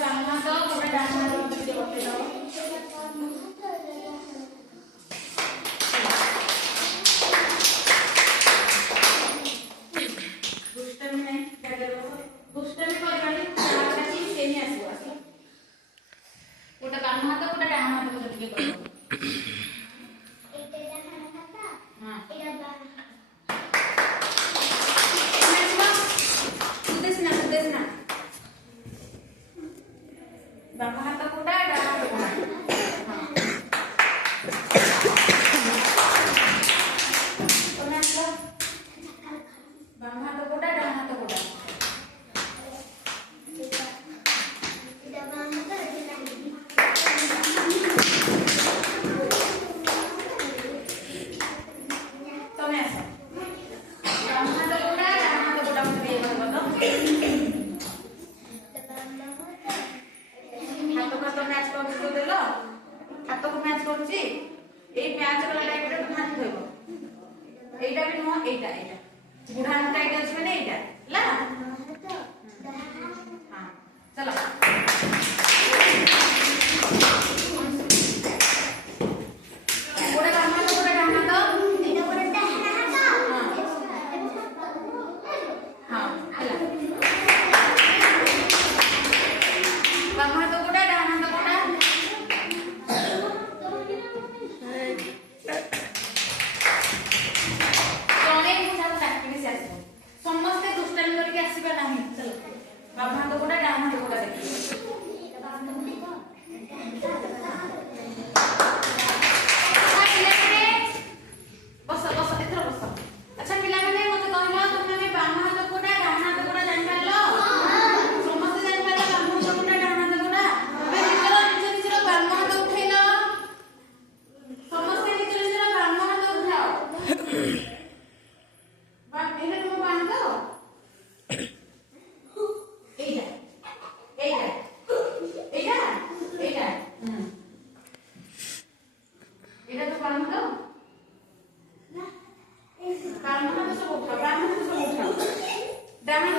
ବାମ ହାତ ଗୋଟେ ଡାହାଣ ହାତ ଟିକେ ବତେଇ ଦବ। ଦୁଷ୍ଟମି ନାହିଁ ଜାଗାରେ ବସ। ଦୁଷ୍ଟମି କରିବାନି ଯାହାଟା କି ସେ ହିଁ ଆସିବ। ଆସିବ ଗୋଟେ ବାମ ହାତ ଗୋଟେ ଡାହାଣ ହାତ ଟିକେ କରିବ। बाम हाथ कोटा डाहाण हाथ कोटा तमे आसो बाम हाथ कोटा डाहाण हाथ कोटा तमे आसो बाम हाथ कोटा डाहाण हाथ कोटा मते करबो तो हाथ को मैच करछि ए मैच वाला टाइप रे हाथ धोइबो एटा भी नो एटा एटा बुढ़ा हाथ टाइट अछि ने एटा ला हां चलो ओडे बाम हाथ ओडे डाहाण हाथ एटा ओडे डाहाण हाथ हां हला बाम हाथ ओडे डाहाण हाथ ओडे समस्ते दुष्टामी करके आसीबा नाही। चलो बाम हाथ कोटा डाहाण हाथ कोटा देखिए बस बस एथर बस। अच्छा पिला माने मते कहलो तुमने बाम हाथ कोटा डाहाण हाथ कोटा जानि पारलो समस्ते जानि पारलो बाम हाथ कोटा डाहाण हाथ कोटा बे निजर निजर बाम हाथ उठैलो समस्ते निजर निजर बाम हाथ उठाओ बाम एने तुम बाम दो एटा एटा एटा एटा एटा तो बाम दो बाम हाथ सब उठाओ बाम हाथ सब उठाओ डाहाण